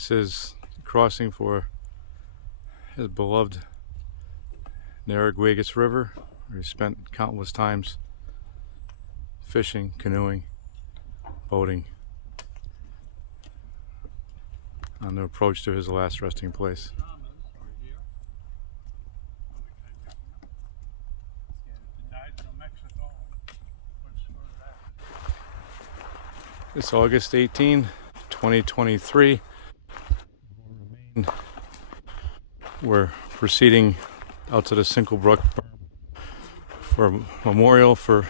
This is crossing for his beloved Narraguagus River, where he spent countless times fishing, canoeing, boating on the approach to his last resting place. It's August 18, 2023. We're proceeding out to the Sinklebrook for a memorial for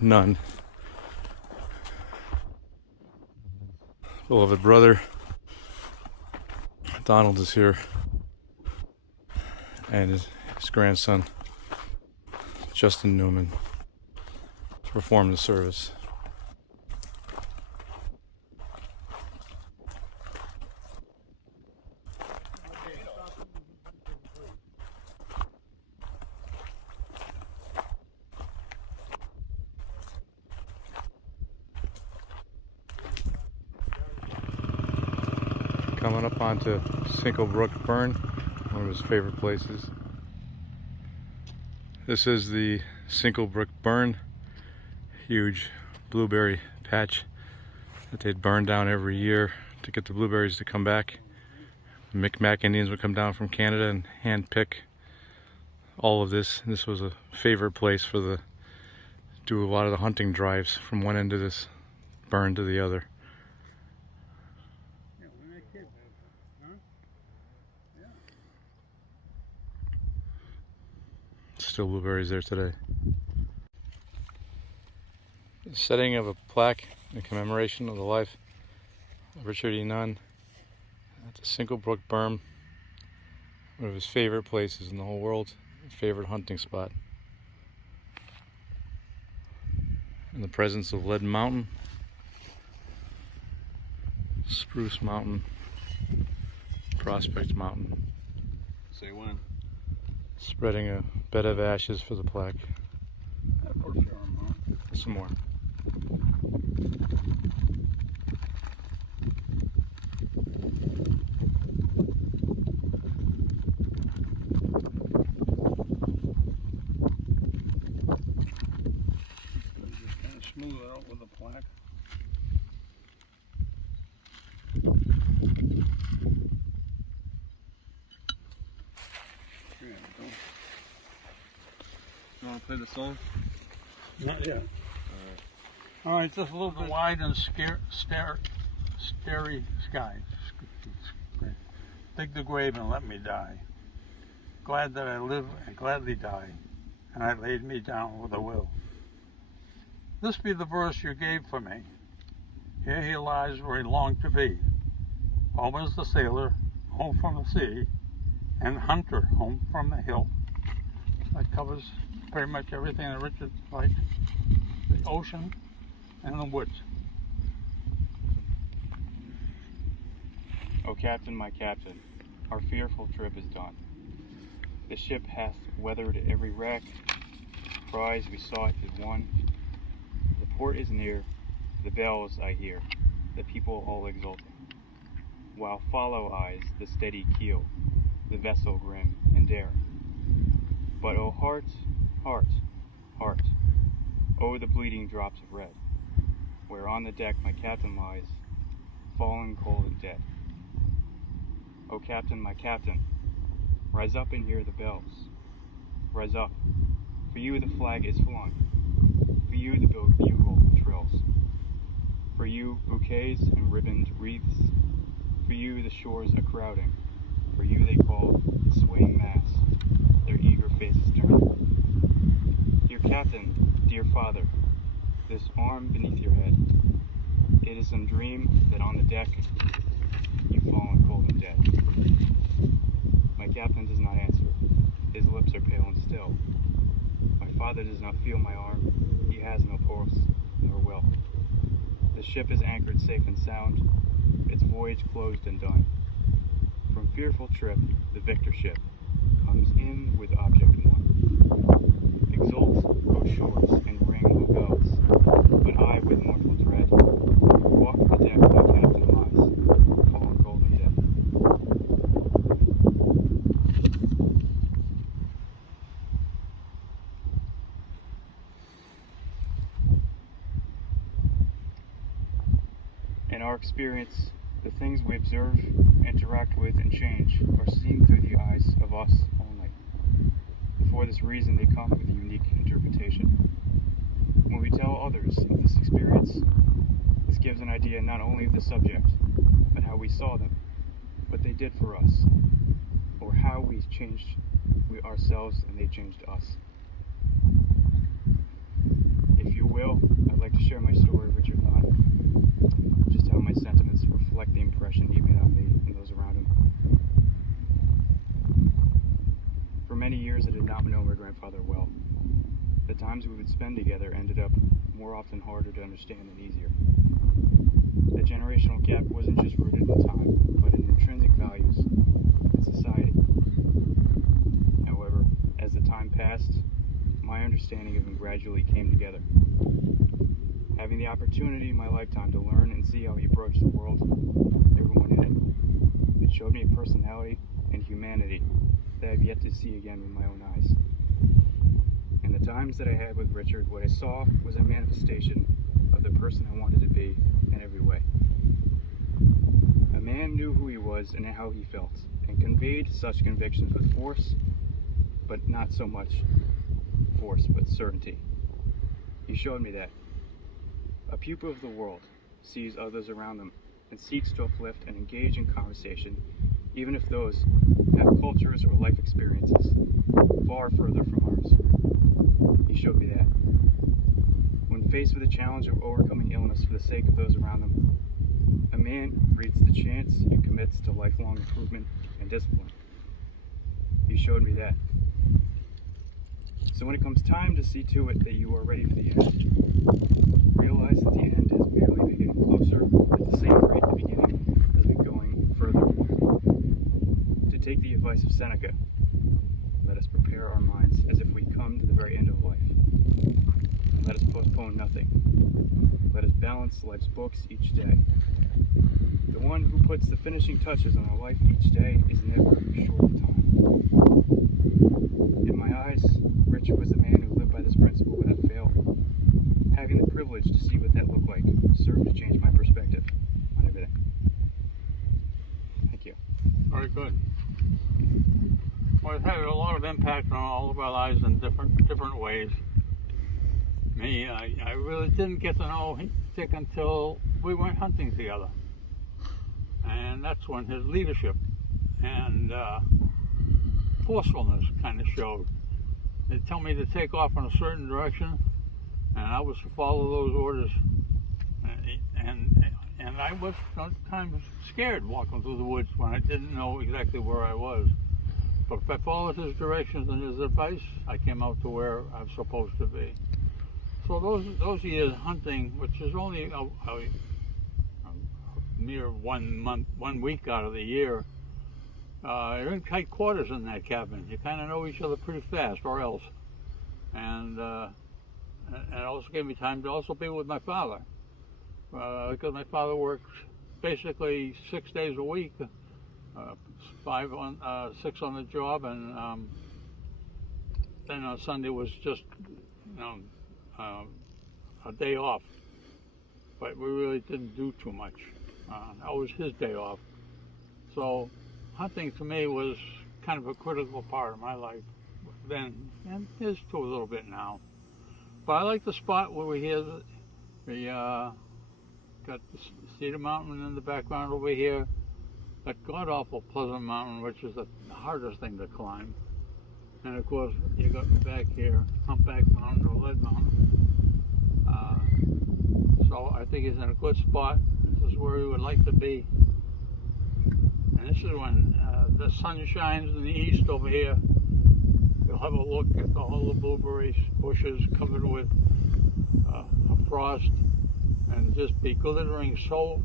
Nunn, beloved brother. Donald is here, and his grandson, Justin Newman, to perform the service. Coming up onto Sinklebrook Burn, one of his favorite places. This is the Sinklebrook Burn, huge blueberry patch that they'd burn down every year to get the blueberries to come back. Micmac Indians would come down from Canada and hand pick all of this. This was a favorite place for do a lot of the hunting drives from one end of this burn to the other. Still blueberries there today. The setting of a plaque in commemoration of the life of Richard E. Nunn at the Sinklebrook Berm, one of his favorite places in the whole world, favorite hunting spot. In the presence of Lead Mountain, Spruce Mountain, Prospect Mountain. Say when. Spreading a bed of ashes for the plaque. Some more. Just kind of smooth it out with a plaque. You want to play the song? Not yet. All right, just a little bit wide and starry sky. Dig the grave and let me die. Glad that I live and gladly die, and I laid me down with a will. This be the verse you gave for me. Here he lies where he longed to be. Home is the sailor, home from the sea, and hunter, home from the hill. That covers pretty much everything that Richard liked. The ocean and the woods. O Captain, my Captain, our fearful trip is done. The ship hath weathered every wreck, the prize we sought is won. The port is near, the bells I hear, the people all exulting, while follow eyes the steady keel, the vessel grim and daring. But O heart, heart, heart, O the bleeding drops of red, where on the deck my captain lies, fallen cold and dead. O Captain, my Captain, rise up and hear the bells. Rise up, for you the flag is flung, for you the bugle trills, for you bouquets and ribboned wreaths, for you the shores are crowding, for you they call the swaying mass, their eager faces turn. Dear Captain, dear Father, this arm beneath your head, it is some dream that on the deck you've fallen cold and dead. My captain does not answer, his lips are pale and still. My father does not feel my arm, he has no pulse nor will. The ship is anchored safe and sound, its voyage closed and done. From fearful trip, the victor ship comes in with object won. Exult, O shores, and ring, O bells, but I with mournful dread walk the deck my captain lies. In our experience, the things we observe, interact with, and change are seen through the eyes of us only. For this reason, they come with a unique interpretation. When we tell others of this experience, this gives an idea not only of the subject, but how we saw them, what they did for us, or how we changed ourselves and they changed us. If you will, I'd like to share my story of Richard Nunn, just how my sentiments reflect the impression he made on me and those around him. For many years, I did not know my grandfather well. The times we would spend together ended up more often harder to understand than easier. The generational gap wasn't just rooted in time, but in intrinsic values in society. However, as the time passed, my understanding of him gradually came together. Having the opportunity in my lifetime to learn and see how he approached the world, everyone in it showed me a personality and humanity that I've yet to see again with my own eyes. In the times that I had with Richard, what I saw was a manifestation of the person I wanted to be in every way. A man knew who he was and how he felt, and conveyed such convictions with force, but not so much force, but certainty. He showed me that. A pupil of the world sees others around them and seeks to uplift and engage in conversation, even if those have cultures or life experiences far further from ours. He showed me that. When faced with the challenge of overcoming illness for the sake of those around them, a man reads the chance and commits to lifelong improvement and discipline. He showed me that. So when it comes time to see to it that you are ready for the end, realize that the end is merely getting closer at the same rate the beginning has been going further. To take the advice of Seneca, let us prepare our minds as if we come to the very end of life. And let us postpone nothing. Let us balance life's books each day. The one who puts the finishing touches on our life each day is never short of time. In my eyes, Richard was a man who lived by this principle without fail. Having the privilege to see what that looked like served to change my perspective on everything. Thank you. Very good. Well, it's had a lot of impact on all of our lives in different ways. Me, I really didn't get to know Dick until we went hunting together. And that's when his leadership and forcefulness kind of showed. They'd tell me to take off in a certain direction, and I was to follow those orders. And I was sometimes scared walking through the woods when I didn't know exactly where I was. But if I followed his directions and his advice, I came out to where I was supposed to be. So those years hunting, which is only a mere 1 week out of the year, you're in tight quarters in that cabin. You kind of know each other pretty fast, or else. And it also gave me time to also be with my father, because my father worked basically 6 days a week, 6 on the job, and then on Sunday was just a day off. But we really didn't do too much. That was his day off. So hunting to me was kind of a critical part of my life then, and is to a little bit now. But I like the spot where we got the Cedar Mountain in the background over here, that god-awful Pleasant Mountain, which is the hardest thing to climb. And of course, you got back here, Humpback Mountain or Lead Mountain. So I think he's in a good spot. This is where he would like to be. And this is when the sun shines in the east over here. You'll have a look at all the blueberry bushes covered with frost, and just be glittering so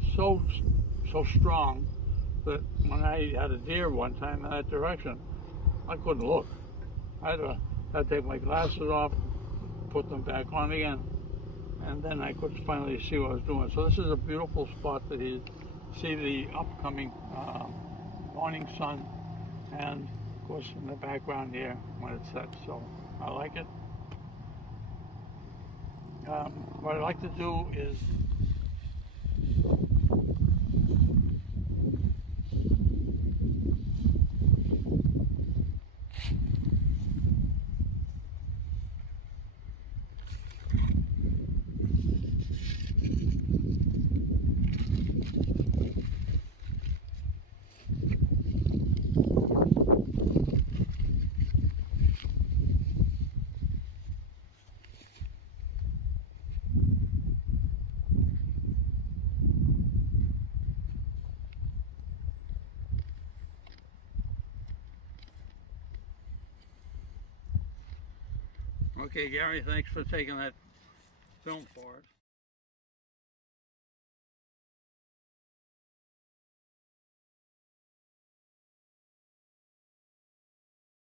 strong that when I had a deer one time in that direction, I couldn't look. I had to take my glasses off, put them back on again, and then I could finally see what I was doing. So this is a beautiful spot that you see the upcoming morning sun, and of course in the background here when it sets. So I like it. What I like to do is Okay, Gary, thanks for taking that film for us.